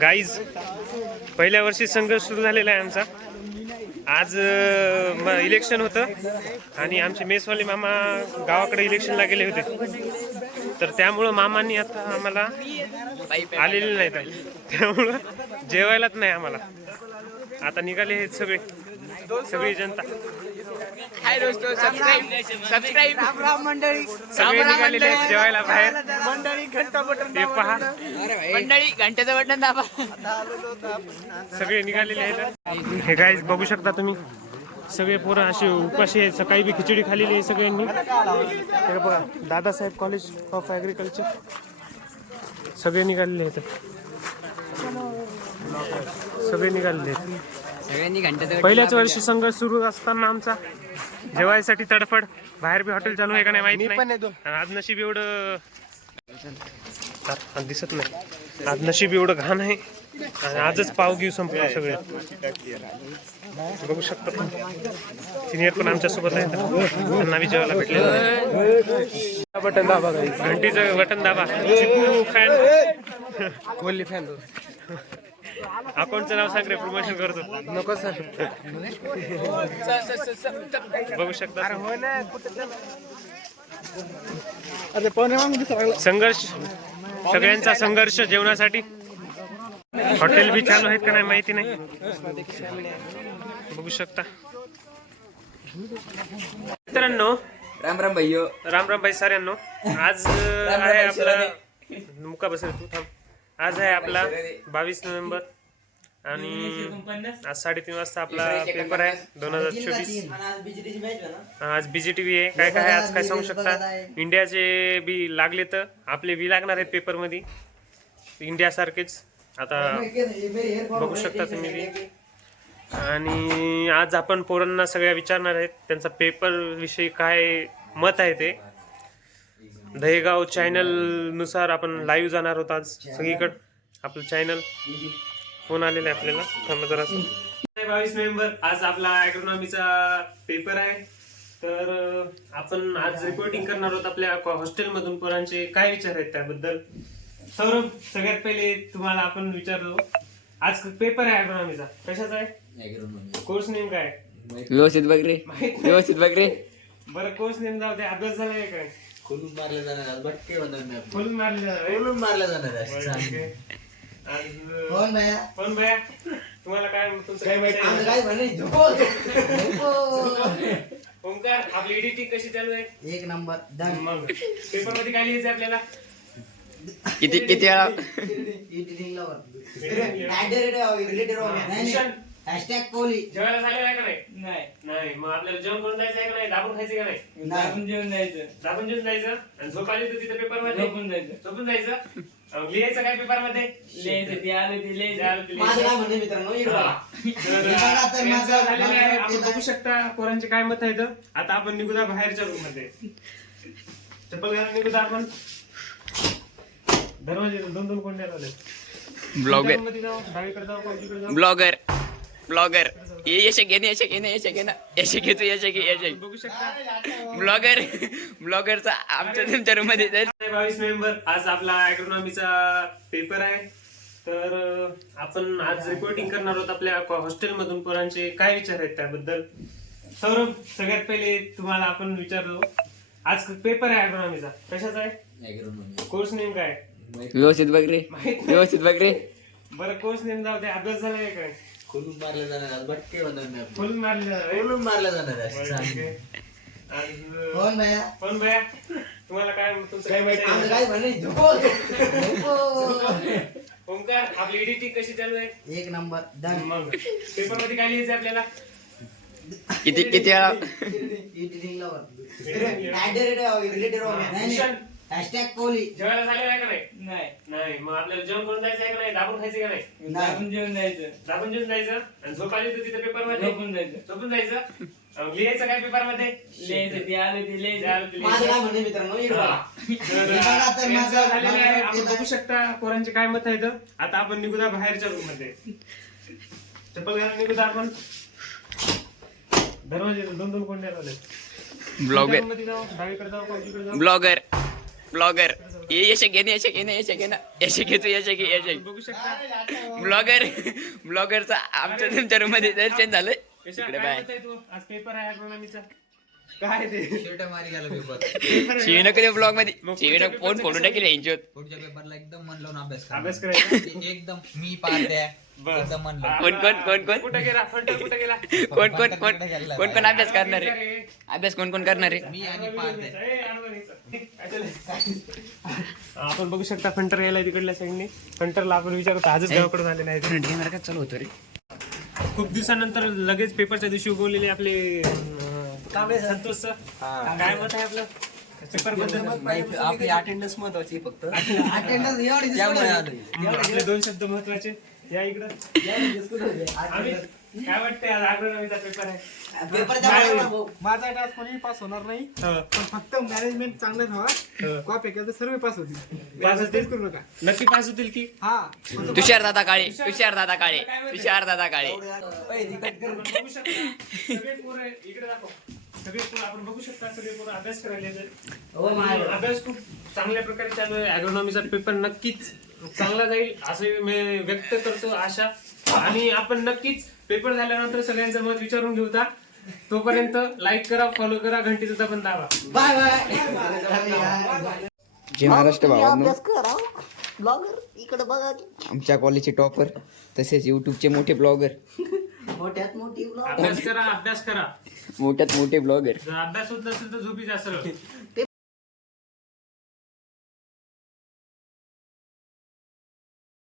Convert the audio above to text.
Guys पहिल्या वर्षी संघर्ष सुरू झालेला आहे आमचा. आज इलेक्शन होतं आणि आमचे मेसवाले मामा गावाकडे इलेक्शनला गेले होते, तर त्यामुळं मामांनी आता आम्हाला आलेले नाहीत, त्यामुळं जेवायलाच नाही आम्हाला. आता निघाले आहेत सगळी जनता. हाय दोस्तों, सबस्क्राइब मंडळी, सगळे निघालेले आहेत जेवायला बाहेर. मंडळी घंटा बटन ते पहा, मंडळी घंट्याचं बटन दाबा. सगळे निघालेले आहेत. हे गाईज बघू शकता तुम्ही, सगळे पोरं असे उपाशी आहेत. सकाळी बी खिचडी खाल्लेली आहे सगळ्यांनी. हे बघा, दादासाहेब कॉलेज ऑफ ॲग्रिकल्चर सगळे निघालेले आहेत. सगळे निघालेले आहेत. सगळ्यांनी घंट्याचं पहिल्याच वर्षी संघर्ष सुरू असताना आमचा जेवायसाठी तडफड. बाहेर बी हॉटेल चालू आहे का नाही माहिती नाही. आज नशीब एवढं दिसत नाही. आज नशीब एवढं घाण आहे आणि आजच पाव घेऊ संपलं सगळे. बघू शकता सिनियर पण आमच्या सोबत आहेत, त्यांना बी जेवायला भेटले. बटन दाबा, घंटीचं बटन दाबा. चिकू फॅन, कोहली फॅन. अकाउंटचं नाव सांग रे, प्रमोशन करतो. नको सर. बघू शकता संघर्ष, सगळ्यांचा संघर्ष जेवणासाठी. हॉटेल बी चालू आहेत का नाही माहिती नाही. बघू शकता मित्रांनो. राम राम भैयो, राम राम भाई साऱ्यांनो. आज आहे आपला मुका बसेल तू थांब. आज आहे आपला 22 नोव्हेंबर आणि आज 3:30 वाजता आपला पेपर आहे 2024. आज BGTV आहे. काय काय आज काय सांगू शकता. इंडियाचे बी लागले तर आपले बी लागणार आहेत पेपर मध्ये, इंडिया सारखेच. आता बघू शकता तुम्ही बी. आणि आज आपण पोरांना सगळ्या विचारणार आहेत त्यांचा पेपर विषयी काय मत आहे ते. दहेगाव चॅनल नुसार आपण लाईव्ह जाणार आहोत आज सगळीकडे. आपलं चॅनल फोन आलेला आहे आपल्याला, थांबा जरा. 22 नोव्हेंबर आज आपला ॲग्रोनॉमीचा पेपर आहे. तर आपण आज रिपोर्टिंग करणार आहोत आपल्या हॉस्टेलमधून. पोरांचे काय विचार आहेत त्याबद्दल. सौरभ, सगळ्यात पहिले तुम्हाला आपण विचारलो, आज पेपर आहे ॲग्रोनॉमीचा, कशाचा आहे? कोर्स नेम काय? व्यवस्थित बघ रे, व्यवस्थित बघ रे. बरं, कोर्स नेम जाऊ दे. अभ्यास झाला आहे काय? खोलून मारले जाणार, बटके होणार नाही. खोलून मारले जाणार आहे. खोलून मारले जाणार बरं, ठीक आहे. आहे. आज कोण भैया? पण भैया तुम्हाला काय, तुमचं काय माहिती आमचं आहे? काय म्हणे, झोपो. ओंकार, आपली एडिटिंग कशी चालू आहे? एक नंबर डन. मग पेपर मध्ये काय लिहायचं आपल्याला? किती वेळा एडिटिंगला रिलेटेड हॅशटॅग कोहली. जेवायला झालेलं आहे का नाही? नाही. मग आपल्याला जेवण करून जायचं आहे का नाही? दाबून खायचं का नाही? दाबून जेवून जायचं. आणि झोप आली तर तिथे पेपर मध्ये झोपून जायचं. लिहायचं काय पेपर मध्ये? माझं काय म्हणणे मित्रांनो, इकडं बघा. आपण बघू शकता पोरांचे काय मत आहेत. आता आपण निघूया बाहेरच्या रूम मध्ये. चप्पल घालून निघूया आपण. दरवाजे 2-2 कोंड्या लावले. ब्लॉगर, डावीकडे जाऊ का उजवीकडे जाऊ? ब्लॉगर यश घे ना, यश घे ना, यश घे ना, यश घे तू, यश घे, यश घे. बघू शकता ब्लॉगरचा आमच्या तुमच्या रूम मध्ये. 22 नोव्हेंबर आज आपला ॲग्रोनॉमीचा पेपर आहे. तर आपण आज रिपोर्टिंग करणार आहोत आपल्या हॉस्टेलमधून. पोरांचे काय विचार आहेत त्याबद्दल. सौरभ, सगळ्यात पहिले तुम्हाला आपण विचारलो, आज पेपर आहे ॲग्रोनॉमीचा, कशाचा आहे? कोर्स नेम काय? व्यवस्थित बघ रे, व्यवस्थित बघ रे. बरं, कोर्स नेम जाऊ दे. अभ्यास झाला आहे काय? खोलून मारले जाणार, बटके होणार नाही. खोलून मारले जाणार आहे. खोलून मारले जाणार बरं, आहे. ठीक आहे. आज कोण भैया? पण भैया तुम्हाला काय, तुमचं काय माहिती आमचं आहे? काय म्हणे, झोपो. ओंकार, आपली एडिटिंग कशी चालू आहे? एक नंबर डन. मग पेपर मध्ये काय लिहायचं आपल्याला? किती वेळा एडिटिंगला रिलेटेड हॅशटॅग कोहली. जेवायला झालेलं आहे का नाही? नाही. मग आपल्याला जेवण करून जायचं आहे का नाही? दाबून खायचं का नाही? दाबून जेवून जायचं. आणि झोप आली तर तिथे पेपर मध्ये झोपून जायचं. लिहायचं काय पेपर मध्ये? माझं काय म्हणणे मित्रांनो, इकडं बघा. आपण बघू शकता पोरांचे काय मत आहेत. आता आपण निघूया बाहेरच्या रूम मध्ये. चप्पल घालून निघूया आपण. दरवाजे 2-2 कोंड्या लावले. ब्लॉगर, मध्ये जाऊ, डावीकडे जाऊ का उजवीकडे जाऊ? ब्लॉगर यश घेणे यश घेणे यश घेणं यश घेतो यश घे यश बघू शकता ब्लॉगरचा आमच्या तुमच्या रूम मध्ये दर्शन झालं यशा, इकडे काय बाय म्हणताय तू? आज पेपर आहे अग्रोनॉमीचा. काय ते शिवनं कधी ब्लॉग मध्ये शिवनं फोन फोडून टाकेल यांच्यावर पुढच्या पेपरला एकदम मन लावून अभ्यास करा. अभ्यास करायचा. एकदम मी पाहते बस. एकदम मन कोण कोण कोण कोण कुठे गेला फंटर कुठे गेला कोण कोण कोण कोण कोण अभ्यास करणार आहे अभ्यास कोण कोण करणार आहे मी आणि पाहते आपण बघू शकता फंटर यायला तिकडल्या साईडने. फंटरला आपण विचारतो आजच गावाकडून आलेला आहे. कॅमेरा चालू होतो रे खूप दिवसानंतर लगेच पेपरच्या दिवशी उगवलेले आपले संतोष सर. काय मत आहे आपलं पेपर बद्दल? आपली अटेंडन्स महत्वाची फक्त अटेंडन्स एवढी त्यामुळे आलो. आपले 2 शब्द महत्वाचे. या इकडं आम्ही काय वाटतंय आज अग्रोनॉमीचा पेपर आहे. माझा टास्क कोणी पास होणार नाही हो. पण फक्त मॅनेजमेंट चांगलं हो. राहा कॉपी केलं तर सर्व पास होतील पास होतील? तेच करू नका नक्की पास होतील की? हा तुषार दादा काळे तुषार दादा काळे तुषार दादा काळे बघू शकता सगळे पोरं इकडे दाखव. सगळे पोरं आपण बघू शकता सगळे पोरं अभ्यास करायला येतात. अभ्यास खूप चांगल्या प्रकारे चालू आहे. अग्रोनॉमीचा पेपर नक्कीच चांगला जाईल असे मी व्यक्त करतो आशा. आणि आपण नक्कीच पेपर झाल्यानंतर सगळ्यांचं मत विचारून घेऊ. तोपर्यंत लाईक करा, फॉलो करा, घंटीचा पण दाबा. बाय बाय जय महाराष्ट्र भावांनो अभ्यास करा ब्लॉगर इकडे बघा की आमच्या कॉलेजचे टॉपर तसेच युट्यूबचे मोठे ब्लॉगर मोठ्यात मोठी ब्लॉग अभ्यास करा, अभ्यास करा. मोठ्यात मोठे ब्लॉगर जर अभ्यास होत नसेल तर झोपी जा सरळ.